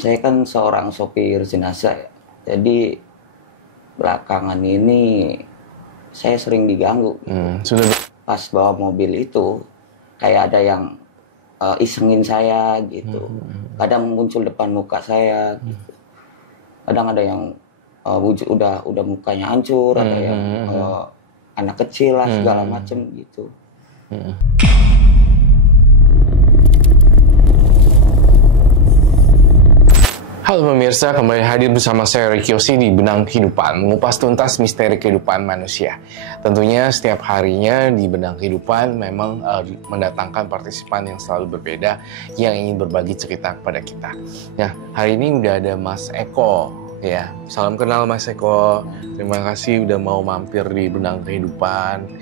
Saya kan seorang sopir jenazah ya. Jadi belakangan ini saya sering diganggu. Sudah Pas bawa mobil itu kayak ada yang isengin saya gitu. Kadang muncul depan muka saya gitu. Kadang ada yang udah mukanya hancur, ada yang anak kecil lah segala macem gitu. Halo pemirsa, kembali hadir bersama saya Ricky Yosi di Benang Kehidupan, mengupas tuntas misteri kehidupan manusia. Tentunya setiap harinya di Benang Kehidupan memang mendatangkan partisipan yang selalu berbeda yang ingin berbagi cerita kepada kita. Nah, hari ini udah ada Mas Eko. Ya, salam kenal Mas Eko. Terima kasih udah mau mampir di Benang Kehidupan.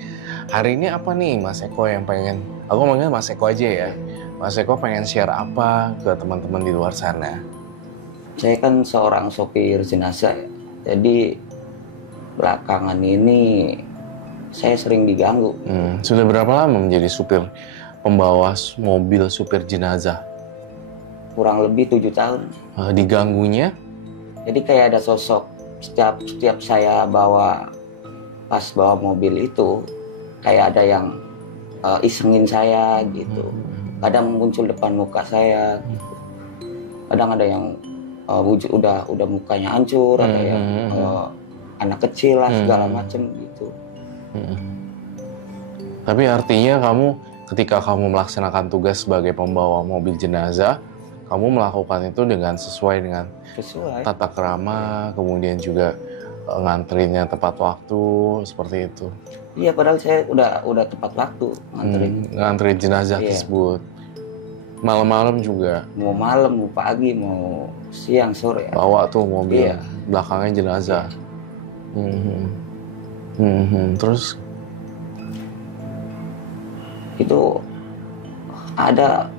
Hari ini apa nih Mas Eko yang pengen, aku manggil Mas Eko aja ya. Mas Eko pengen share apa ke teman-teman di luar sana? Saya kan seorang sopir jenazah ya. Jadi belakangan ini saya sering diganggu. Sudah berapa lama menjadi supir pembawa mobil supir jenazah? Kurang lebih 7 tahun. Diganggunya? Jadi kayak ada sosok setiap saya pas bawa mobil itu kayak ada yang isengin saya gitu. Kadang muncul depan muka saya gitu. Kadang ada yang udah mukanya hancur, ada yang anak kecil lah segala macem gitu. Tapi artinya ketika kamu melaksanakan tugas sebagai pembawa mobil jenazah, kamu melakukan itu dengan sesuai dengan tata krama, kemudian juga nganterinnya tepat waktu, seperti itu. Iya, padahal saya udah tepat waktu nganterin jenazah tersebut. Malam-malam juga? Mau malam, mau pagi, mau siang, sore. Bawa tuh mobil, belakangnya jenazah. Terus? Itu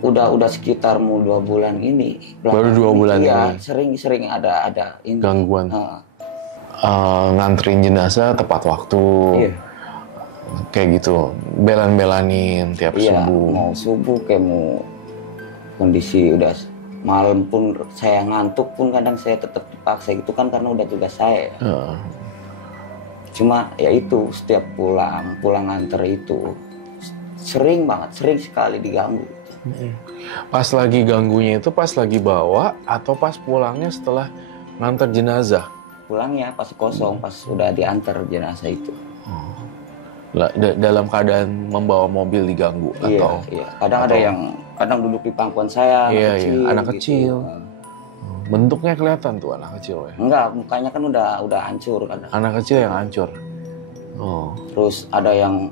udah sekitar mau 2 bulan ini. Baru 2 bulan ini? Iya, sering ada ini. Gangguan? Nganterin jenazah tepat waktu. Iya. Kayak gitu, belan-belanin tiap subuh. Iya, mau subuh kayak mau kondisi udah malam pun saya ngantuk pun kadang saya tetap dipaksa gitu kan karena udah tugas saya. Cuma ya itu setiap pulang nganter itu sering sekali diganggu. Pas lagi ganggunya itu pas lagi bawa atau pas pulangnya setelah nganter jenazah? Pulangnya pas kosong, pas udah diantar jenazah itu. Dalam keadaan membawa mobil diganggu atau? Iya. Kadang duduk di pangkuan saya, anak kecil. Gitu. Bentuknya kelihatan tuh anak kecil ya? Enggak, mukanya kan udah hancur kadang. Anak kecil yang hancur. Terus ada yang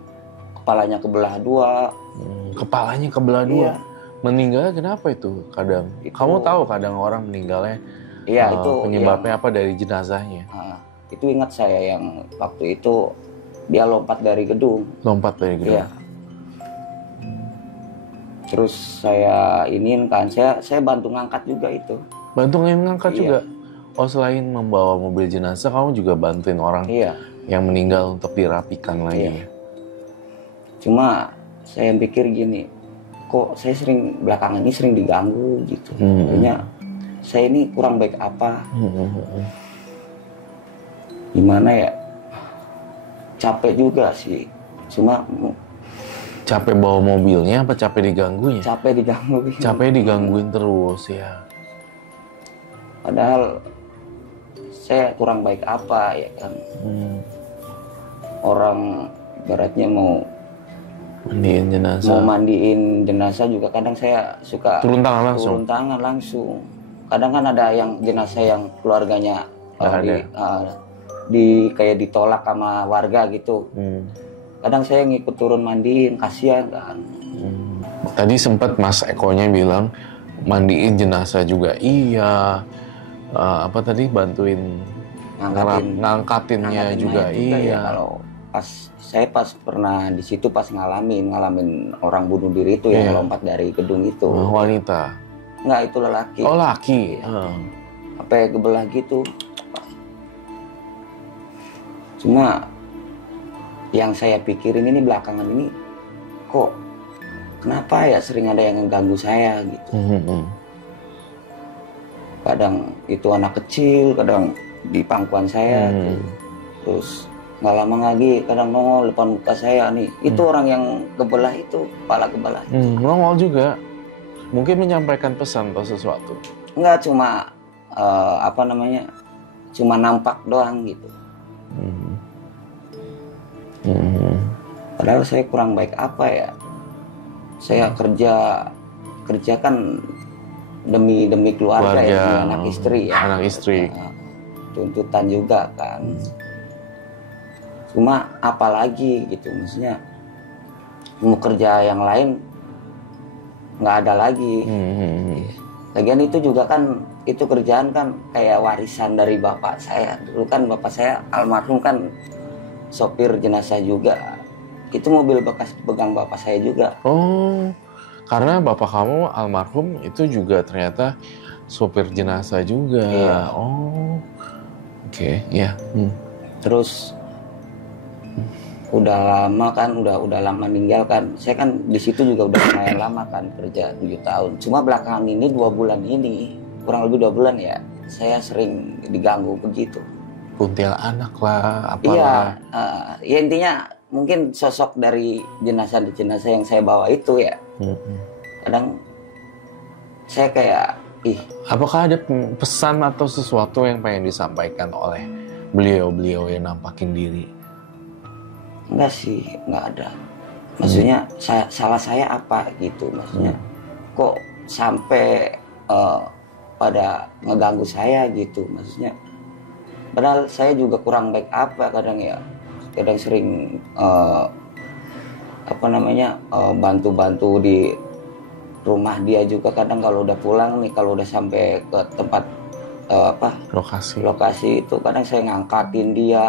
kepalanya kebelah 2. Kepalanya kebelah 2. Iya. Meninggalnya kenapa itu kadang? Kamu tahu kadang orang meninggalnya itu penyebabnya apa dari jenazahnya? Itu ingat saya yang waktu itu dia lompat dari gedung. Lompat dari gedung? Iya. Terus saya saya bantu ngangkat juga itu. Bantu ngangkat juga? Oh, selain membawa mobil jenazah, kamu juga bantuin orang yang meninggal untuk dirapikan lagi? Iya. Cuma saya pikir gini, kok saya belakangan ini sering diganggu gitu. Kayaknya saya ini kurang baik apa? Gimana ya? Capek juga sih. Cuma capek bawa mobilnya apa capek diganggunya? Capek digangguin terus ya. Padahal saya kurang baik apa ya kan. Orang baratnya mau mandiin jenazah juga kadang saya suka turun tangan langsung. Kadang kan ada yang jenazah yang keluarganya kayak ditolak sama warga gitu. Kadang saya ngikut turun mandiin, kasihan kan. Tadi sempat Mas Ekonya bilang mandiin jenazah juga. Iya. Apa tadi bantuin ngangkatinnya juga. Iya. Ya, kalau saya pernah di situ pas ngalamin orang bunuh diri itu yang lompat dari gedung itu. Wanita? Enggak, itu lelaki. Oh, laki. Sampai kebelah gitu. Cuma yang saya pikirin ini belakangan ini kok kenapa ya sering ada yang mengganggu saya gitu. Kadang itu anak kecil, kadang di pangkuan saya tuh. Terus nggak lama lagi kadang nongol depan muka saya nih. Itu orang yang kebelah itu, kepala kebelah. Nongol juga. Mungkin menyampaikan pesan atau sesuatu. Enggak, cuma cuma nampak doang gitu. Padahal saya kurang baik apa ya. Saya kerja kan demi keluarga ya, demi anak istri ya. Anak istri. Tuntutan juga kan. Cuma apalagi gitu, maksudnya mau kerja yang lain nggak ada lagi. Lagian itu juga kan, itu kerjaan kan kayak warisan dari bapak saya. Dulu kan bapak saya almarhum kan sopir jenazah juga. Itu mobil bekas pegang bapak saya juga. Oh, karena bapak kamu almarhum itu juga ternyata sopir jenazah juga. Iya. Oh, oke, ya. Terus udah lama kan, udah lama meninggal kan. Saya kan di situ juga udah lumayan lama kan, kerja 7 tahun. Cuma belakangan ini 2 bulan ini, kurang lebih 2 bulan ya, saya sering diganggu begitu. Kuntilanak lah, apalah. Iya, ya intinya mungkin sosok dari jenazah yang saya bawa itu ya. Kadang saya kayak, apakah ada pesan atau sesuatu yang pengen disampaikan oleh beliau yang nampakin diri? Enggak sih, enggak ada. Maksudnya salah saya apa gitu, maksudnya kok sampai pada ngeganggu saya gitu, maksudnya. Padahal saya juga kurang baik apa, kadang sering bantu-bantu di rumah dia juga. Kadang kalau udah pulang nih, kalau udah sampai ke tempat lokasi itu, kadang saya ngangkatin dia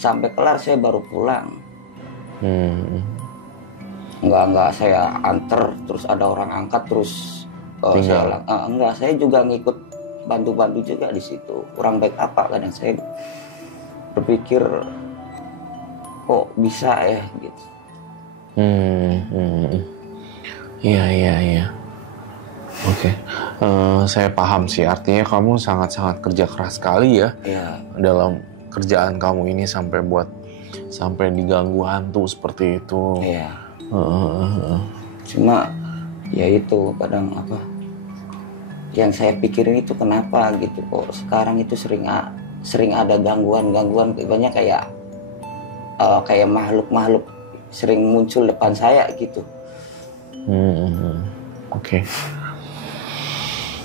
sampai kelar saya baru pulang. Enggak saya anter terus ada orang angkat terus saya juga ngikut bantu-bantu juga di situ. Kurang baik apa, kadang saya berpikir kok bisa ya gitu. Iya. Oke. Saya paham sih, artinya kamu sangat-sangat kerja keras sekali ya. Dalam kerjaan kamu ini sampai diganggu hantu seperti itu. Iya. Cuma ya itu kadang yang saya pikirin itu kenapa gitu kok sekarang itu sering ada gangguan banyak kayak makhluk sering muncul depan saya gitu. Oke.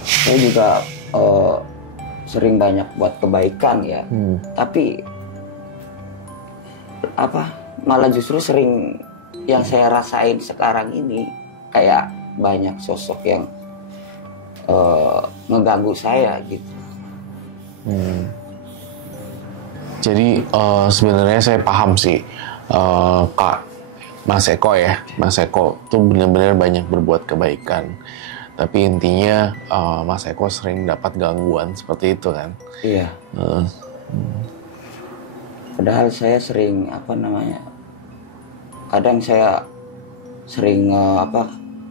Saya juga sering banyak buat kebaikan ya, tapi malah justru sering yang saya rasain sekarang ini kayak banyak sosok yang mengganggu saya gitu. Jadi sebenarnya saya paham sih, Kak Mas Eko tuh benar-benar banyak berbuat kebaikan. Tapi intinya Mas Eko sering dapat gangguan seperti itu kan? Iya. Padahal saya sering kadang saya sering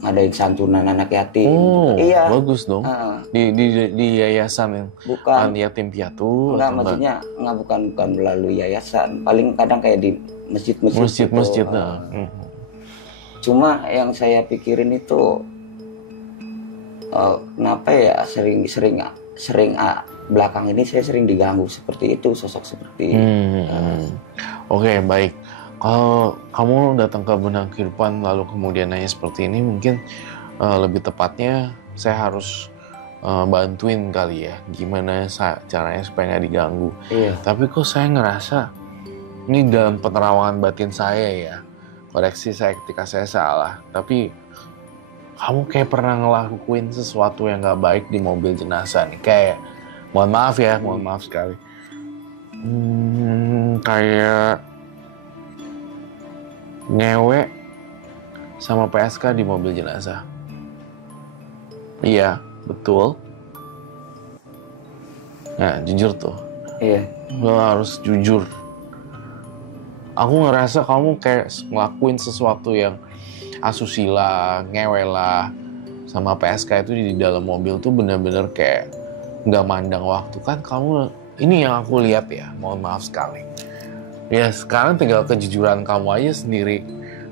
ngadain santunan anak yatim. Iya. Bagus dong. Di yayasan yang bukan yatim piatu. Enggak, maksudnya bukan melalui yayasan. Paling kadang kayak di masjid. Cuma yang saya pikirin itu kenapa ya sering belakang ini saya sering diganggu seperti itu, sosok seperti Oke, baik. Kalau kamu datang ke Benang Kehidupan lalu kemudian nanya seperti ini, mungkin lebih tepatnya saya harus bantuin kali ya, gimana caranya supaya nggak diganggu. Iya. Tapi kok saya ngerasa ini dalam penerawangan batin saya ya, koreksi saya ketika saya salah, tapi kamu kayak pernah ngelakuin sesuatu yang nggak baik di mobil jenazah nih, kayak mohon maaf sekali, kayak ngewe sama PSK di mobil jenazah. Iya, betul. Nah, jujur tuh. Iya. Lo harus jujur. Aku ngerasa kamu kayak ngelakuin sesuatu yang asusila, ngewe lah, sama PSK itu di dalam mobil tuh bener-bener kayak nggak mandang waktu. Kan kamu, ini yang aku lihat ya, mohon maaf sekali. Ya sekarang tinggal kejujuran kamu aja sendiri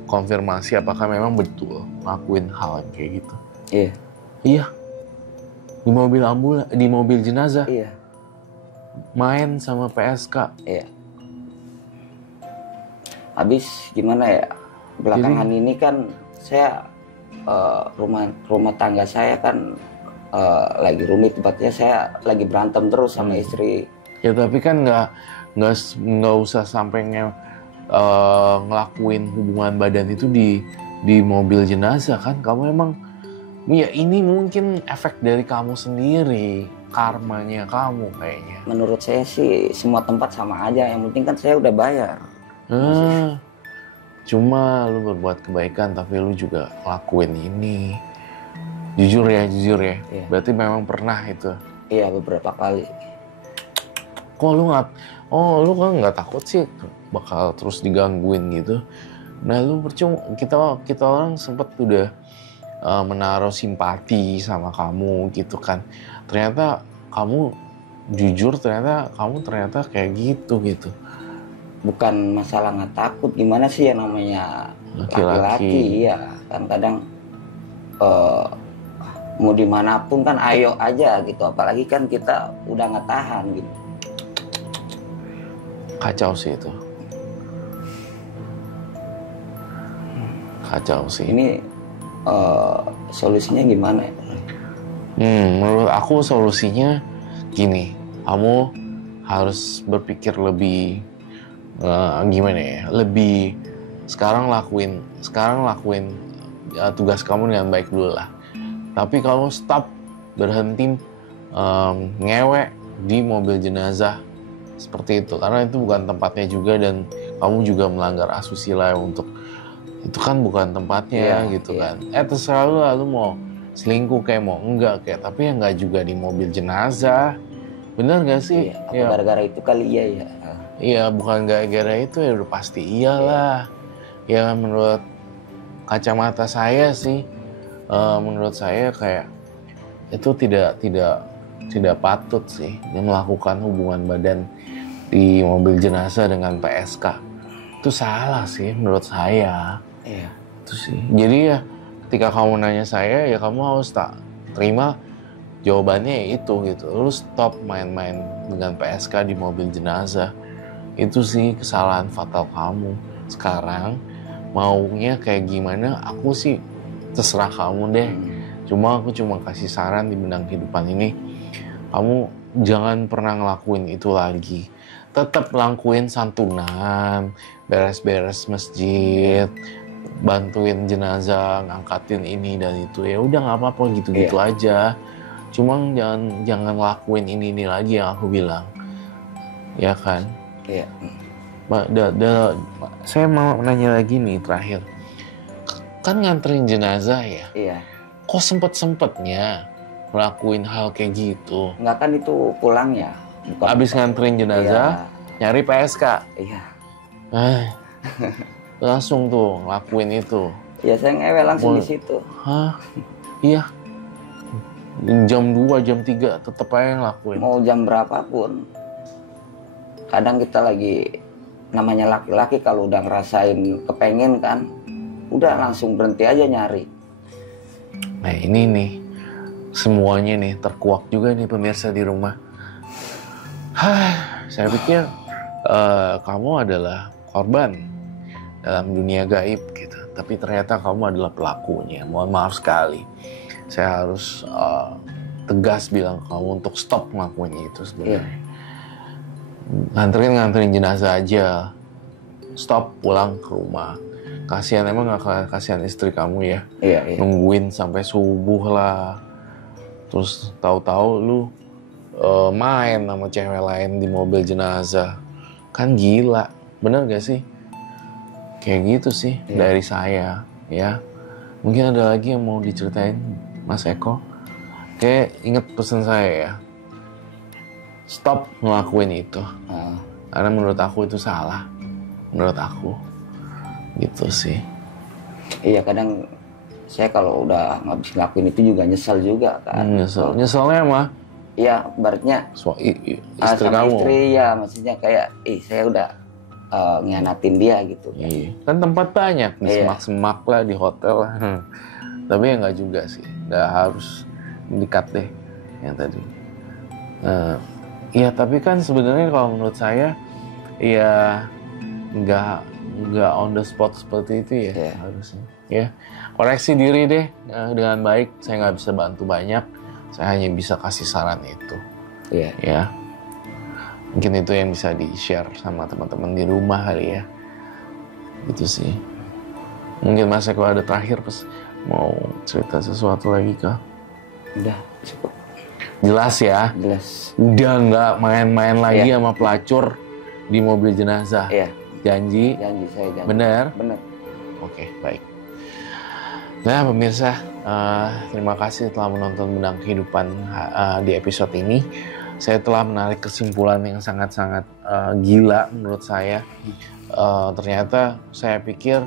konfirmasi apakah memang betul ngelakuin hal yang kayak gitu. Iya. Iya. Di mobil di mobil jenazah. Iya. Main sama PSK. Iya. Habis gimana ya? Belakangan ini kan saya rumah tangga saya kan lagi rumit, tempatnya saya lagi berantem terus sama istri. Ya tapi kan nggak usah sampai ngelakuin hubungan badan itu di mobil jenazah kan. Kamu emang, ya ini mungkin efek dari kamu sendiri, karmanya kamu kayaknya. Menurut saya sih semua tempat sama aja, yang penting kan saya udah bayar. Cuma lu berbuat kebaikan tapi lu juga lakuin ini. Jujur ya. Iya. Berarti memang pernah itu. Iya, beberapa kali. Kok lu lu kan nggak takut sih bakal terus digangguin gitu? Nah lu percuma, kita orang sempet udah menaruh simpati sama kamu gitu kan. Ternyata kamu jujur, ternyata kayak gitu. Bukan masalah nggak takut, gimana sih ya, namanya laki-laki. Iya kan, kadang mau dimanapun kan ayo aja gitu, apalagi kan kita udah nggak tahan gitu. Kacau sih itu. Ini solusinya gimana ya? Menurut aku solusinya gini, kamu harus berpikir lebih lebih sekarang lakuin tugas kamu dengan baik dulu lah. Tapi kamu stop, berhenti ngewek di mobil jenazah seperti itu, karena itu bukan tempatnya juga dan kamu juga melanggar asusila untuk itu kan bukan tempatnya gitu kan. Terserah lu mau selingkuh kayak mau enggak kayak, tapi ya enggak juga di mobil jenazah. Bener gak sih? Apa gara-gara itu kali ya? Iya, bukan gara-gara itu ya udah pasti iyalah. Ya menurut kacamata saya sih, menurut saya kayak itu tidak patut sih dia melakukan hubungan badan di mobil jenazah dengan PSK. Itu salah sih menurut saya. Iya. Itu sih. Jadi ya ketika kamu nanya saya, ya kamu harus tak terima jawabannya ya itu gitu. Lu stop main-main dengan PSK di mobil jenazah. Itu sih kesalahan fatal kamu. Sekarang maunya kayak gimana, aku sih terserah kamu deh. Cuma aku kasih saran di benang kehidupan ini, kamu jangan pernah ngelakuin itu lagi. Tetap lakuin santunan, beres-beres masjid, bantuin jenazah, ngangkatin ini dan itu. Ya udah nggak apa-apa gitu-gitu aja. Cuma jangan lakuin ini lagi yang aku bilang. Ya kan? Iya. Saya mau nanya lagi nih terakhir. Kan nganterin jenazah ya? Iya. Kok sempet-sempetnya ngelakuin hal kayak gitu? Enggak, kan itu pulang ya. Abis nganterin jenazah, nyari PSK? Iya. Langsung tuh ngelakuin itu? Iya, saya ngewe langsung di situ. Hah? Iya. Jam 2, jam 3 tetep aja ngelakuin? Mau jam berapapun. Kadang kita lagi, namanya laki-laki kalau udah ngerasain kepengen kan, udah langsung berhenti aja nyari. Nah ini nih, semuanya nih terkuak juga nih pemirsa di rumah. Saya pikir kamu adalah korban dalam dunia gaib gitu, tapi ternyata kamu adalah pelakunya. Mohon maaf sekali, saya harus tegas bilang kamu untuk stop ngelakuin itu sebenarnya. Nganterin jenazah aja, stop, pulang ke rumah. Kasihan, emang gak kasihan istri kamu ya? Iya. Nungguin sampai subuh lah, terus tahu-tahu lu main sama cewek lain di mobil jenazah. Kan gila, bener gak sih? Kayak gitu sih dari saya ya. Mungkin ada lagi yang mau diceritain Mas Eko? Kayak inget pesan saya ya, stop ngelakuin itu. Karena menurut aku itu salah. Menurut aku. Gitu sih. Iya, kadang saya kalau udah nggak bisa ngelakuin itu juga nyesel juga kan. Nyeselnya mah ya baratnya istri sama kamu. istri ya, maksudnya kayak saya udah ngianatin dia gitu. Iya. Kan tempat banyak di semak-semak lah, di hotel lah. Tapi ya nggak juga sih, nggak harus dekat deh yang tadi. Ya tapi kan sebenarnya kalau menurut saya ya nggak on the spot seperti itu ya harusnya. Ya koreksi diri deh dengan baik. Saya nggak bisa bantu banyak. Saya hanya bisa kasih saran itu. Ya. Mungkin itu yang bisa di-share sama teman-teman di rumah kali ya. Gitu sih. Mungkin Mas Eko ada terakhir pas mau cerita sesuatu lagi kah? Udah cukup. Jelas ya? Jelas. Udah nggak main-main lagi sama pelacur di mobil jenazah? Iya. Janji? Janji, saya janji. Bener? Bener. Oke, baik. Nah pemirsa, terima kasih telah menonton Benang Kehidupan di episode ini. Saya telah menarik kesimpulan yang sangat-sangat gila menurut saya. Ternyata saya pikir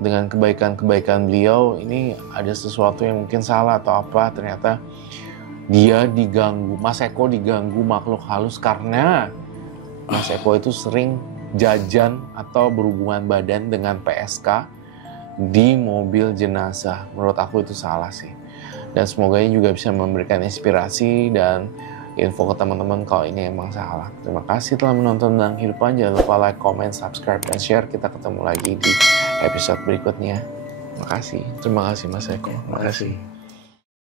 dengan kebaikan-kebaikan beliau ini ada sesuatu yang mungkin salah atau apa. Ternyata dia diganggu, Mas Eko diganggu makhluk halus karena Mas Eko itu sering jajan atau berhubungan badan dengan PSK di mobil jenazah. Menurut aku itu salah sih. Dan semoga ini juga bisa memberikan inspirasi dan info ke teman-teman kalau ini emang salah. Terima kasih telah menonton Benang Kehidupan. Jangan lupa like, comment, subscribe, dan share. Kita ketemu lagi di episode berikutnya. Terima kasih. Terima kasih Mas Eko. Terima kasih.